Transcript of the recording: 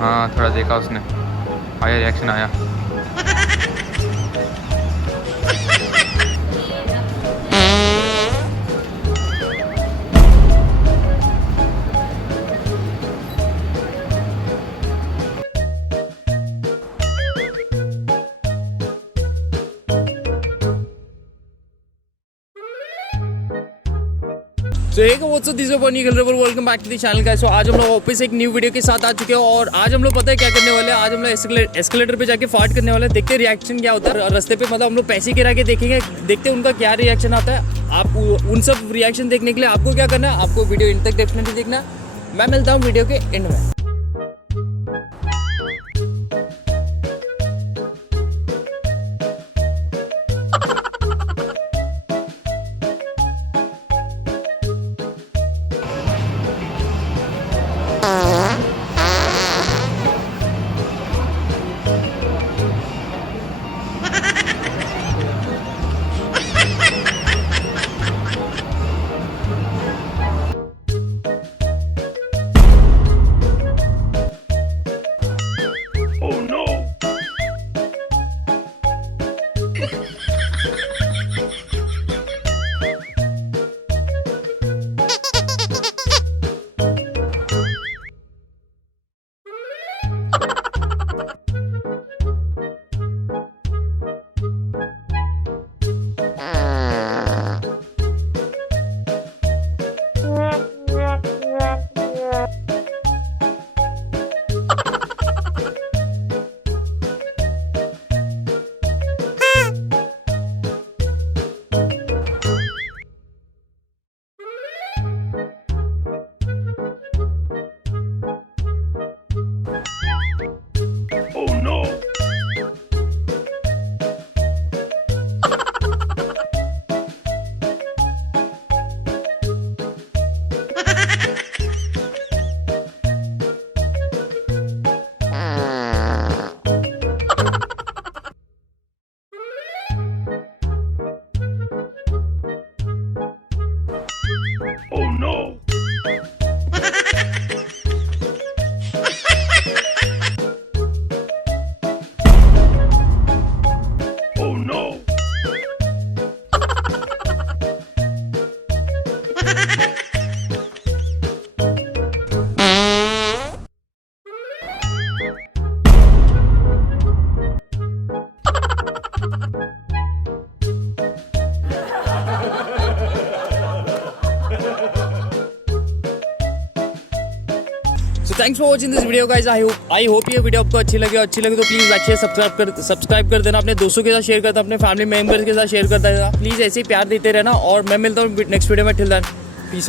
हाँ थोड़ा देखा उसने, आया रिएक्शन आया। तो एक वो तो this one Nikhil Rebel, welcome back to the channel guys. So आज हम लोग वापस एक न्यू वीडियो के साथ आ चुके हैं और आज हम लोग पता है क्या करने वाले हैं। आज हम लोग एस्केलेटर पे जाके फाट करने वाले हैं। देखते हैं रिएक्शन क्या होता है रास्ते पे, मतलब हम लोग पैसे गिरा के देखेंगे, देखते हैं उनका क्या रिएक्शन आता है। आप उन सब रिएक्शन देखने के लिए आपको क्या करना है, आपको वीडियो इन तक डेफिनेटली देखना है। मैं मिलता हूँ वीडियो के एंड में। Thanks for watching this video guys. I hope ये वीडियो आपको अच्छी लगे तो प्लीज़ लाइक शेयर सब्सक्राइब कर देना। अपने दोस्तों के साथ शेयर करता, अपने फैमिली मेम्बर्स के साथ शेयर करता है। प्लीज़ ऐसे ही प्यार देते रहना और मैं मिलता हूँ नेक्स्ट वीडियो में। Till then peace out.